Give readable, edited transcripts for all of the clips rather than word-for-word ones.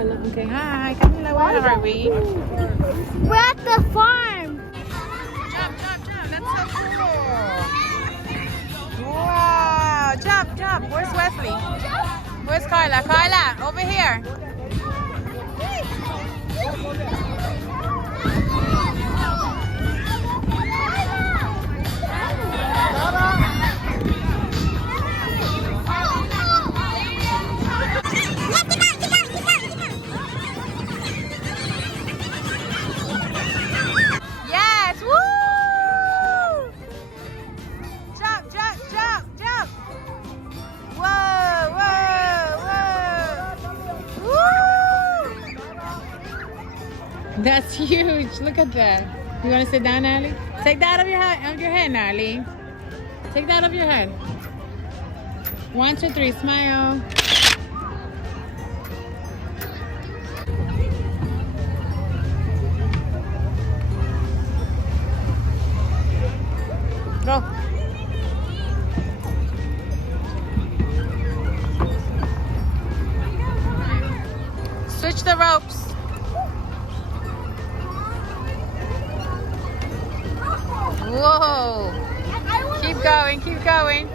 Okay, hi. Camila, where are we? We're at the farm. Jump. That's so cool. Wow. Jump. Where's Wesley? Where's Carla? Carla, over here. Yes. Woo! Jump. Whoa. Woo! That's huge. Look at that. You want to sit down, Natalie? Take that off your head, Natalie. Take that off your head. 1, 2, 3. Smile. Go. Switch the ropes. Whoa. Keep going.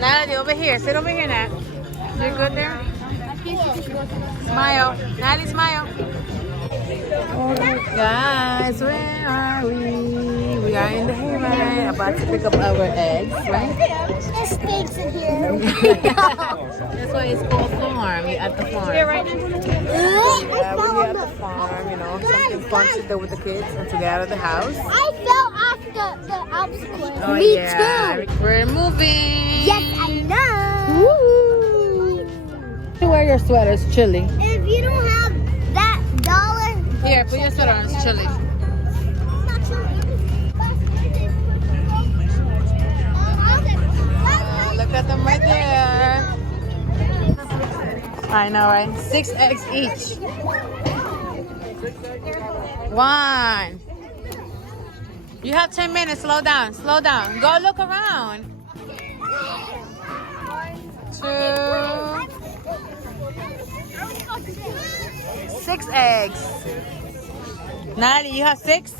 Natalie, over here. Sit over here, Nat. You're good there? Smile. Natalie, smile. Guys, where are we? We are in the hayride, about to pick up our eggs, right? There's snakes in here. That's why it's called farm. You're at the farm. Here right now. Yeah, we're at the farm, you know, something fun to do with the kids and to get out of the house. I fell off the obstacle. Oh, Me yeah. too. We're moving. Yes, I know. Woo! You wear your sweater, it's chilly. If you don't have that dollar, Here, put your sweater on, it's chilly. Look at them right there. I know, right? 6 eggs each. 1. You have 10 minutes. Slow down. Go look around. 2. 6 eggs. Natalie, you have 6?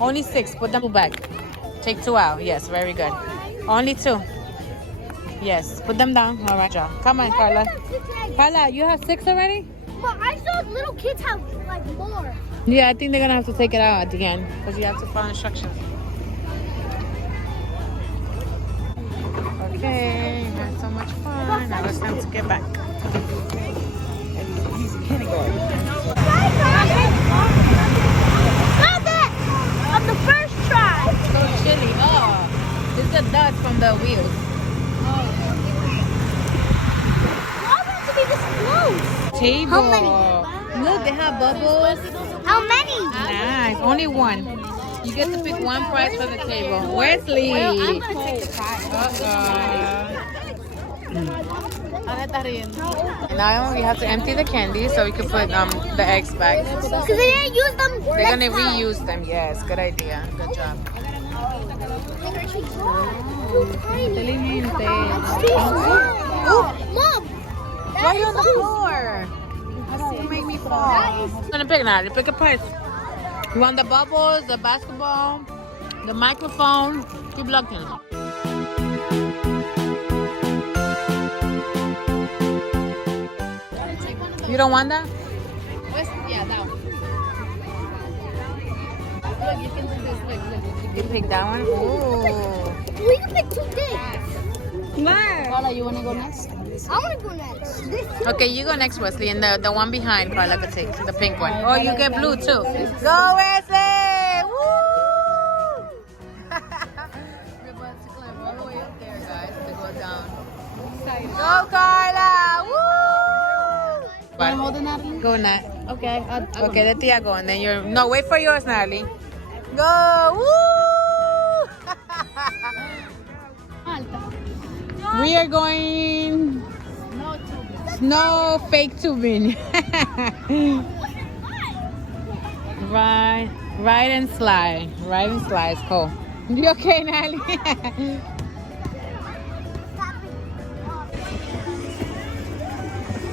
Only 6. Put them back. Take 2 out. Yes, very good. Only 2. Yes, put them down. All right, Joe. Come on, Carla. Carla, you have 6 already? But I saw little kids have like more. Yeah, I think they're gonna have to take it out at the end because you have to follow instructions. Okay, we had so much fun. Now it's time to get back. He's kindergarten. Got it on the first try. So chilly. Oh, it's the dust from the wheels. Why would it be this close? Table. How many? Look, they have bubbles. How many? Nice. Only 1. You get to pick 1 prize for the table. Wesley. Well, I'm gonna take the prize. And now we have to empty the candy so we can put the eggs back. Because they didn't use them. They're gonna reuse them. Yes, good idea. Good job. Oh, Mom! Why are you on the floor? You make me fall. I'm gonna pick now. Pick a prize. You want the bubbles, the basketball, the microphone? Keep looking. You don't want that? Yeah, that one. Look, you can do this. Look. You pick that one? Ooh. We can pick 2 things. Carla, you want to go next? I want to go next. Okay, you go next, Wesley, and the one behind, Carla could take the pink one. Oh, you get blue too. Go, Wesley! Woo! We're about to climb all the way up there, guys, to go down. Go, Carla! Woo! Wanna hold it, Natalie? Go, Nat. Okay. Okay, let Tia go, and then you're. No, wait for yours, Natalie. Go! Woo! We are going No fake tubing. Ride and slide. Ride and slide is cool. You okay, Natalie?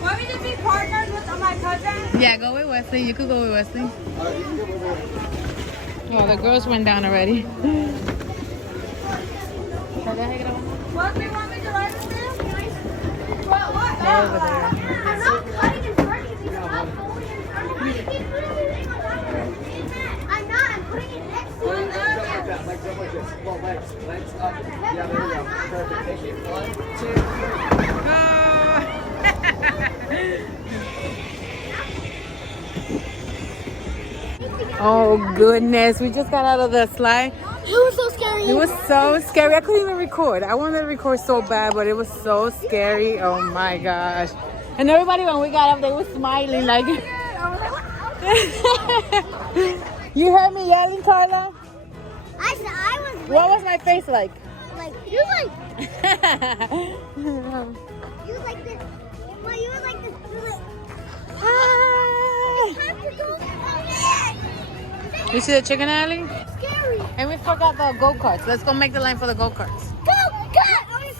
Want me to be partners with my cousin? Yeah, go with Wesley. You could go with Wesley. Oh, the girls went down already. Wesley, want me to ride with you? What? They're over there. I'm not cutting and turning these. I'm not going and turning. I'm not. I'm putting it next to it. Legs up like this. Well, legs up. Yeah, there we go. Perfect. Thank you. 1, 2. Oh goodness, we just got out of the slide. It was so scary. It was so scary. I couldn't even record. I wanted to record so bad, but it was so scary. Oh my gosh. And everybody, when we got up, they were smiling like... You heard me yelling, Carla? I was What was my face like? you like this. Well, you were like this. You were like, time to go. You see the chicken alley? Scary. And we forgot the go-karts. Let's go make the line for the go-karts. Go.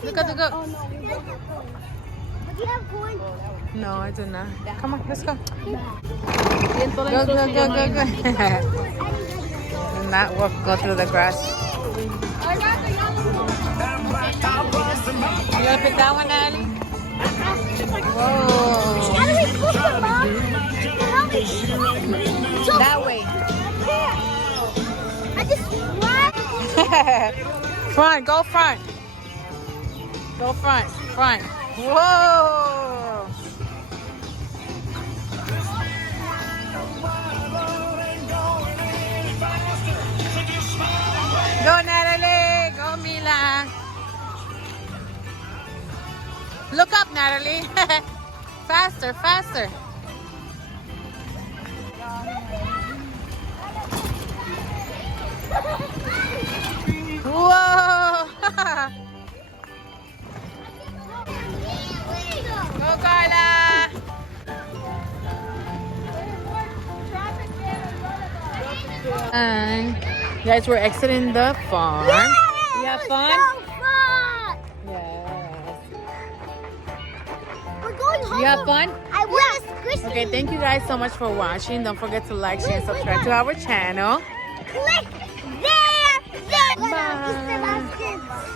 Look at the go. Oh no. But you have coins. No, I do not. Come on, let's go. Go. Go. Not walk, go through the grass. I got the yellow one. You gotta pick that one, Daddy? Whoa. How do we push them, Mom? How do we so That way. I just run. Front, go front. Go front, front. Whoa. Go Natalie, go Mila. Look up Natalie. Faster, faster. Whoa. Go Carla. And guys, we're exiting the farm. You have fun? So fun. Yes. We're going home. You have fun? I want a squishy. Okay, thank you guys so much for watching. Don't forget to like, share, and subscribe to our channel. Click there. Bye.